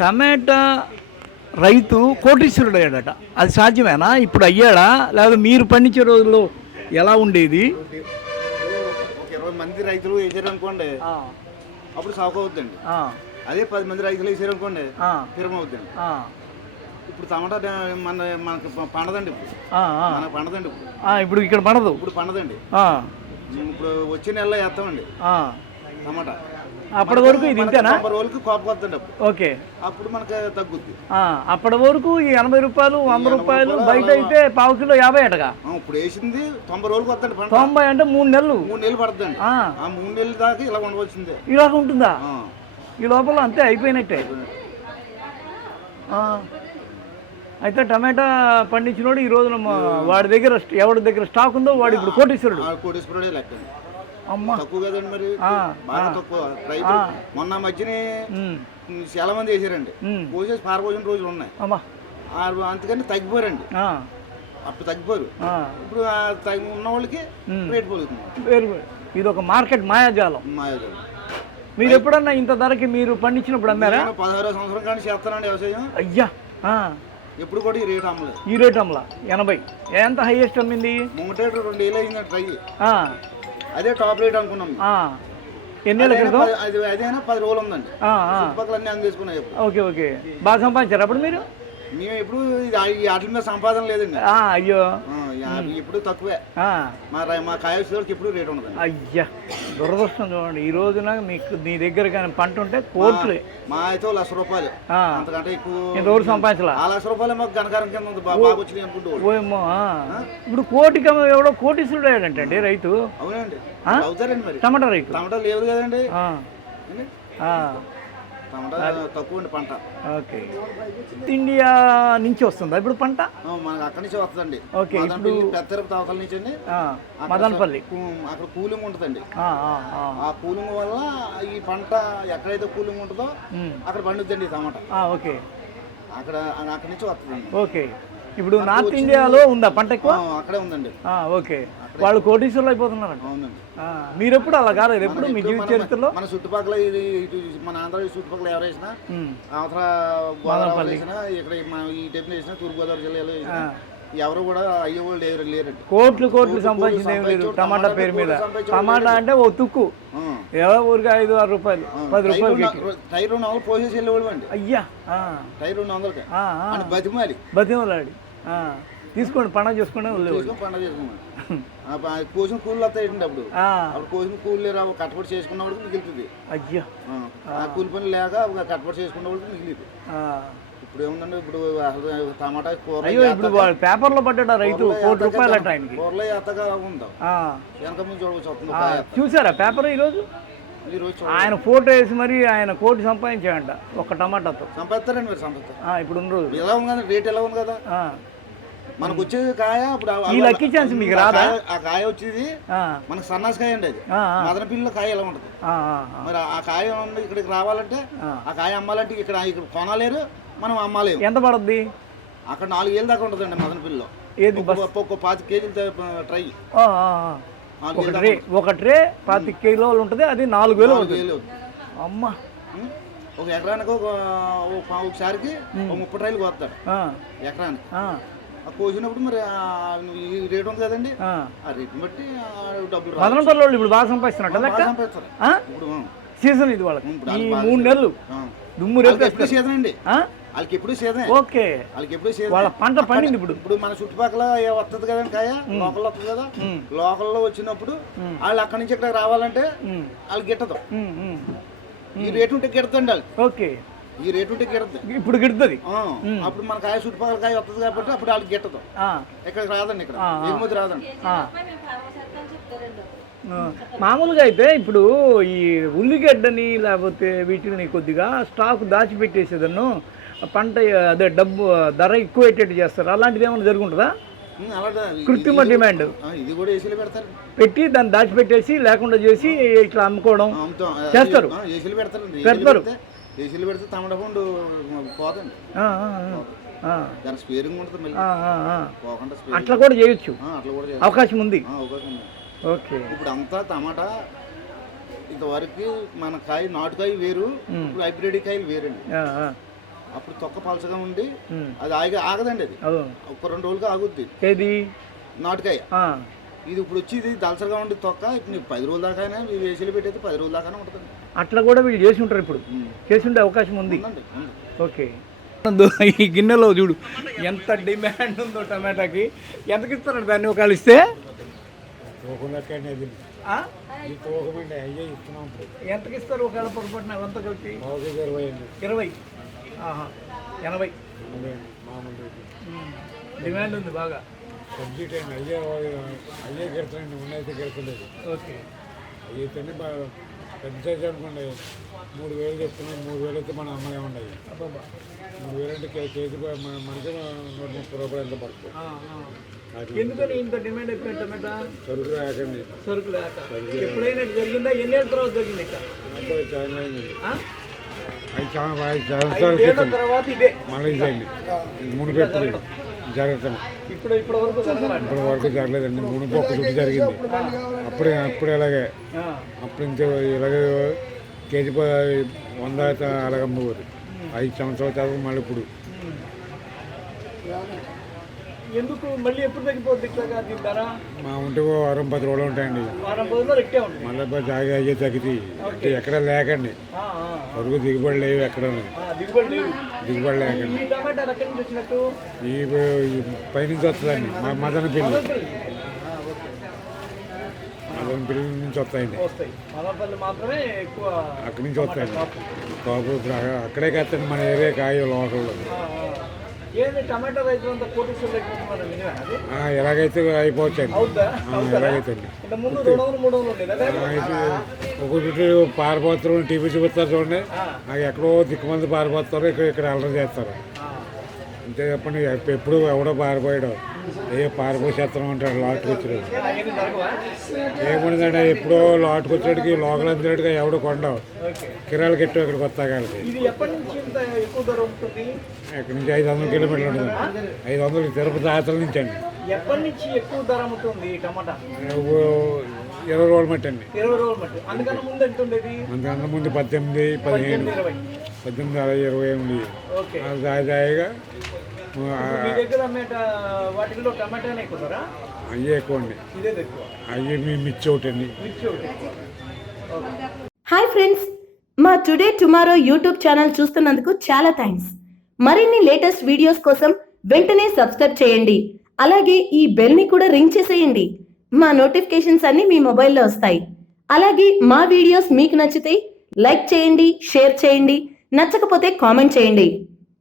టమాటా రైతు కోటీశ్వరుడు అయ్యాడట, అది సాధ్యమేనా? ఇప్పుడు అయ్యాడా? లేదా మీరు పండించే రోజుల్లో ఎలా ఉండేది? 20 మంది రైతులు వేసారు అనుకోండి, అప్పుడు సాగు అవుద్దండి. అదే 10 మంది రైతులు వేసారు అనుకోండి, పిరమ అవుద్దండి. ఇప్పుడు టమాటా మనకి పండదండి. మనకు పండదండి ఇప్పుడు ఇక్కడ పండదు. ఇప్పుడు పండదండి. ఇప్పుడు వచ్చే నెలలో వేస్తామండి టమాటా. అప్పటి వరకు ఇది ఇంతేనా? 90 రోజులకి కోపం వద్దండి. ఓకే, అప్పుడు మనకి తగ్గుద్ది. అప్పటి వరకు ఈ 80 రూపాయలు 100 రూపాయలు, బయట అయితే పావు కిలో 50 అటగా. ఇప్పుడు వేసింది 90 రోజులకి వద్దండి. 90 అంటే 3 నెలలు. 3 నెలలు పడుతుందండి. ఆ 3 నెలల దాకా ఇలా ఉండవలసిందే. ఇలాగ ఉంటుందా? ఈ లోపల అంతే అయిపోయినట్టే. అయితే టమాటా పండించినోడు ఈ రోజున వాడి దగ్గర ఎవరి దగ్గర స్టాక్ ఉందో వాడు ఇప్పుడు కోటీశ్వరుడు. కోటీశ్వరుడే లెక్క. అమ్మా, తక్కువ కదండి మరి, బాగా తక్కువ. రైతు మొన్న మధ్యనే చాలా మంది వేసారండి, కోసేసి పారపోసిన రోజులు ఉన్నాయి. అందుకని తగ్గిపోరండి. అప్పుడు తగ్గిపోరు. ఇప్పుడు ఉన్న వాళ్ళకి రేటు పెరుగుతుంది. ఇది ఒక మార్కెట్ మాయాజాలం. మీరు ఎప్పుడన్నా ఇంత ధరకి మీరు పండించినప్పుడు అమ్మారా? 16వ సంవత్సరం కానీ చేస్తానండి వ్యవసాయం. అయ్యా, ఎప్పుడు కూడా ఈ రేట్ అమ్మలేదు. ఈ రేట్ అమ్మలా? 80. ఎంత హైయెస్ట్ అమ్మింది? ముంగటేటు 2 ఏళ్ళు అయింది ట్రై. అదే టాప్ రేట్ అనుకున్నాం. ఎన్నేళ్ళ క్రితం? అదేనా 10 రోజులు ఉందండి. చుట్టుపక్కల అన్ని అందేసుకున్నాయి. ఓకే ఓకే, బాగా సంపాదించారు అప్పుడు మీరు? మేము ఎప్పుడు వాటి మీద సంపాదన లేదండి. అయ్యో, ఎప్పుడు తక్కువే. మా కాయ వచ్చేవాళ్ళకి ఎప్పుడు రేట్ ఉండదు. అయ్యా, దురదృష్టం చూడండి. ఈ రోజున మీకు నీ దగ్గర కానీ పంట ఉంటే కోట్లే. మా అయితే ₹1,00,000, అంతకంటే ఎక్కువ ఇంతవరకు సంపాదించాల. ₹1,00,000 మాకు గణకారం కింద ఉంది. బాగా వచ్చినాయి అనుకుంటూ. ఓమో, ఇప్పుడు కోటికి ఎవడో కోటీశ్వరుడు అయ్యాడంటే రైతు. అవునండి, అవుతారండి. మరి టమాటా రైతు టమాటా లేవు కదండి. టమాటా తక్కువ పంట. ఓకే, ఇండియా నుంచి వస్తుందా ఇప్పుడు పంట? మనకు అక్కడి నుంచి వస్తుందండి. ఓకే, ఇప్పుడు పెద్ద తవకల నుంచి అండి మదనపల్లి అక్కడ కూలింగ్ ఉంటుందండి. ఆ కూలింగ్ వల్ల ఈ పంట ఎక్కడైతే కూలింగ్ ఉంటుందో అక్కడ పండుద్దండి టమాటా. ఓకే, అక్కడి నుంచి వస్తుందండి. ఓకే, ఇప్పుడు నార్త్ ఇండియాలో ఉందా పంట ఎక్కువ? అక్కడే ఉందండి. ఓకే, వాళ్ళు కోటీశ్వరులు అయిపోతున్నారండి. అవునండి. మీరు ఎప్పుడు అలా కాలేదు? ఎప్పుడు మీ జీవిత చరిత్రలో? మన చుట్టుపక్కల ఇది మన ఆంధ్ర చుట్టుపక్కల ఎవరు వేసినా, అవతల గోదావరి వేసినా, ఇక్కడ ఈ టైప్ వేసినా, తూర్పుగోదావరి జిల్లాలో వేసినా ఎవరు కూడా అయ్యేవాళ్ళు లేరండి. కోట్లు సంపాదించింది ఏం లేదు టమాటా పేరు మీద. టమాటా అంటే ఓ తుక్కు, ఎవరో ఊరికి 5-6 రూపాయలు 10 రూపాయలు టైర్ 200 పోసేసి వెళ్ళేవాళ్ళు అండి. అయ్యా, టైర్ 200కి బతిమాలి తీసుకోండి, పండుగ చేసుకోండి. పండుగ చేసుకున్నాం. కోసిన కూలీలు వస్తాయండి. అప్పుడు కోసిన కూలీలు కట్టపడి చేసుకున్న వాళ్ళకి మిగులుతుంది. అయ్యా, కూలి పని లేక కట్టపడి చేసుకున్న వాళ్ళకి మిగిలింది. ఇప్పుడు ఏముందండి, ఇప్పుడు టమాటా కూర ఇప్పుడు పేపర్లో పడ్డా రైతు ₹1,00,000 కూరలో ఎత్తగా ఉందా వెనక ముందు చూడవచ్చు. చూసారా పేపర్ ఈరోజు? ఆయన ఫోటో వేసి మరి ఆయన కోటి సంపాదించాడంట ఒక టమాటాతో. సంపాదిస్తారండి మీరు, సంపాదిస్తారు. ఇప్పుడు ఉన్న రోజు ఎలా ఉంది, రేట్ ఎలా ఉంది కదా. మనకు వచ్చేది కాయ ఇప్పుడు ఈ లక్కీ ఛాన్స్ మీకు రాదా? ఆ కాయ వచ్చేది మనకు సన్నాసి కాయ అండి. అది మదనపిల్లిలో కాయ ఎలా ఉంటుంది. మరి ఆ కాయ ఇక్కడికి రావాలంటే, ఆ కాయ అమ్మాలంటే ఇక్కడ కొనలేరు, మనం అమ్మాలేము. ఎంత పడుద్ది? అక్కడ 4 ఏళ్ళ దాకా ఉంటుందండి మదనపిల్లిలో. ఒక్కొక్క 25 కేజీలు ట్రై. ఒక ట్రే 25 కిలోలు ఉంటుంది, అది 4,000. అమ్మా, ఒక ఎకరానికి ఒకసారికి 30 ట్రైలు కోస్తాడు ఎకరానికి. కోసినప్పుడు మరి ఈ రేట్ ఉంది కదండి, ఆ రేట్ బట్టి డబ్బులు. మదనపల్లి ఇప్పుడు బాగా సంపాదిస్తున్నట్టు ఇప్పుడు సీజన్ ఇది వాళ్ళకి. ఈ 3 నెలలు దుమ్ము రేపు సీజన్ అండి. వాళ్ళకి ఎప్పుడు సీజన్. ఓకే, వాళ్ళకి ఎప్పుడు సీజన్. వాళ్ళ పంట పండింది. ఇప్పుడు మన చుట్టుపక్కల వస్తుంది కదండి కాయ, లోకల్ వస్తుంది కదా. లోకల్లో వచ్చినప్పుడు వాళ్ళు అక్కడి నుంచి ఇక్కడ రావాలంటే వాళ్ళకి గిట్టదు. ఈ రేటు ఉంటే గిడతండి వాళ్ళు. ఓకే, ఈ రేటు ఉంటే గిడదు. ఇప్పుడు గిడుతుంది. అప్పుడు మన కాయ చుట్టుపక్కల కాయ వస్తుంది కాబట్టి అప్పుడు వాళ్ళకి గిట్టదు. ఇక్కడికి రాదండి, ఇక్కడ ఎగుమతి రాదండి. మామూలుగా అయితే ఇప్పుడు ఈ ఉల్లిగడ్డని లేకపోతే వీటిని కొద్దిగా స్టాక్ దాచిపెట్టేసేదన్ను పంట అదే డబ్బు ధర ఎక్కువ పెట్టేట్టు చేస్తారు. అలాంటిది ఏమైనా జరుగుతుందా? కృత్రిమ డిమాండ్ ఇది కూడా ఏసీలు పెడతారు, పెట్టి దాన్ని దాచిపెట్టేసి లేకుండా చేసి ఇట్లా అమ్ముకోవడం చేస్తారు. ఏసీలు పెడతారు. ఏసీలు పెడితే టమాటా పండు పోదండి. స్పేరింగ్ ఉంటుంది, అట్లా కూడా చేయొచ్చు, అవకాశం ఉంది. ఓకే, ఇప్పుడు అంతా టమాటా ఇంతవరకు మన కాయ నాటుకాయ వేరు, ఇప్పుడు హైబ్రిడ్ కాయలు వేరండి. అప్పుడు తొక్క పలసగా ఉండి ఉమ్. అది ఆగదండి. అది అవును. ఒక 2 రోజులుగా ఆగుద్ది ఏది నాటుకాయ. ఆ. ఇది ఇప్పుడు వచ్చి ఇది దళసరిగా ఉండి తొక్క ఇప్పుడు నీకు 10 రోజుల దాకా వేసిలు పెట్టేది 10 రోజుల దాకానే ఉంటుంది. అట్లా కూడా వీళ్ళు చేసి ఉంటారు ఇప్పుడు, చేసి ఉండే అవకాశం ఉంది. ఉందండి, ఉంది. ఓకే. ఈ గిన్నెలో చూడు ఎంత డిమాండ్ ఉందో టమాటాకి. ఎంతకి ఇస్తారండి దాన్ని ఒకళ్ళు ఇస్తే? ఆ? ఎంతకి ఇస్తారు ఒకవేళ పొరపాటున అంత కలిపి? 20. ఆహా, 80. డిమాండ్ ఉంది బాగా. సబ్జీ టైం అయ్యే గెలుతున్నాయండి, ఉన్నైతే గెలుతలేదు. ఓకే. అయితేనే బాగా పెద్ద సైజు అనుకోండి 3,000 చెప్తున్నాం. 3,000 అయితే మన అమ్మాయి ఉన్నాయి. 3,000 అంటే కేజీ మనకి 130 రూపాయలు ఎంత పడుతుంది. ఎందుకని ఇంత డిమాండ్ ఎక్కువ టమాటా? సరుకు రాకండి. సరుకు లేక. ఎప్పుడైనా జరిగిందా? ఎన్ని ఏళ్ళ తర్వాత జరిగింది ఇక్కడ? చాలా అయింది. 5 ఏళ్ళ సంవత్సరాల తర్వాత ఇదే మళ్ళీ ఇదండి మునుపు ఎప్పుడు జరుగుతాం. ఇప్పుడు వరకు జరగలేదు. ఇప్పటి వరకు జరగలేదండి. మునుపు ఒక్క చుట్టూ జరిగింది. అప్పుడు ఇలాగే అప్పుడు ఇంత ఇలాగే కేజీ 100 అలాగ అమ్మవారు. 5 సంవత్సరాల తర్వాత మళ్ళీ ఇప్పుడు ఎందుకు మళ్ళీ ఎప్పుడు తగ్గిపోద్ది ఇట్లా దీని ధర? మా ఉంటే వారం 10 రోజులు ఉంటాయండి. వారం 10 రోజులు ఎక్కే ఉంటుంది. మళ్ళీ జాగా అయ్యే తగ్గుతాయి. అంటే ఎక్కడ లేకండి సరుకు దిగుబడి లేవు. ఎక్కడ దిగుబడి లేవు. దిగుబడి లేకండి. ఈ టమాటాలు ఎక్కడి నుంచి వచ్చినట్టు? ఈ పైనుంచి వస్తుందండి. మా మదనపల్లి నుంచి వస్తాయండి. వస్తాయి. మదనపల్లి మాత్రమే ఎక్కువ అక్కడి నుంచి వస్తాయండి. కాపు ఇప్పుడు అక్కడే కాస్తండి మన ఏరియా కాయ లోకల్లో. ఏంది టమాటా రైతులు అంతా కోటీశ్వరులు అయిపోతున్నారు నిజమేనా అది? ఎలాగైతే అయిపోవచ్చండి. అవుద్దా? ఎలాగైతే అండి. ఇంత ముందు 200, 300 ఉండేది అదే? అయితే ఒక్కొక్కటి పారిపోతారు. టీవీ చూపిస్తారు చూడండి. నాకు ఎక్కడో దిక్కుమంది పారిపోతారు. ఇక్కడ అల్లరి చేస్తారు. అంతే చెప్పండి. ఎప్పుడు ఎవడో పారిపోయాడు. పారిపోసేస్తాం అంటాడు లాట్కి వచ్చినాడు. అవన్నీ జరగవా? ఏముండదండి, ఎప్పుడో లాట్కి వచ్చాడికి లోకల్ అందినట్టుగా ఎవడో కొండవు కిరాలు కెట్టు ఇక్కడికి వస్తాగాలకి. ఇది ఎప్పటి నుంచి ఇంత ఎక్కువ ధర ఉంటుంది? ఇక్కడ నుంచి 500 కిలోమీటర్లు ఉంటుంది. 500 తిరుపతి ఆతల నుంచి అండి. ఎప్పటి నుంచి ఎక్కువ ధర అమ్ముతుంది ఈ టమాటా? 20 రోజులు మట్టి అండి. 20 రోజులు మట్టి. అందుకన్నా ముందు ఎంత ఉండేది? అంతకన్నా ముందు 18, 15, 18, 28. ఓకే. దాయిగా మీ దగ్గర వాటిలో టమాటానే ఎక్కువ ధర? అయ్యే ఎక్కువ అండి. ఇదే ఎక్కువ. అయ్యి మిర్చి ఒకటి అండి. మిర్చి ఒకటి. హాయ్ ఫ్రెండ్స్, మా టుడే టుమారో యూట్యూబ్ ఛానల్ చూస్తున్నందుకు చాలా థ్యాంక్స్. మరిన్ని లేటెస్ట్ వీడియోస్ కోసం వెంటనే సబ్స్క్రైబ్ చేయండి. అలాగే ఈ బెల్ ని కూడా రింగ్ చేసేయండి. మా నోటిఫికేషన్స్ అన్ని మీ మొబైల్లో వస్తాయి. అలాగే మా వీడియోస్ మీకు నచ్చితే లైక్ చేయండి, షేర్ చేయండి, నచ్చకపోతే కామెంట్ చేయండి.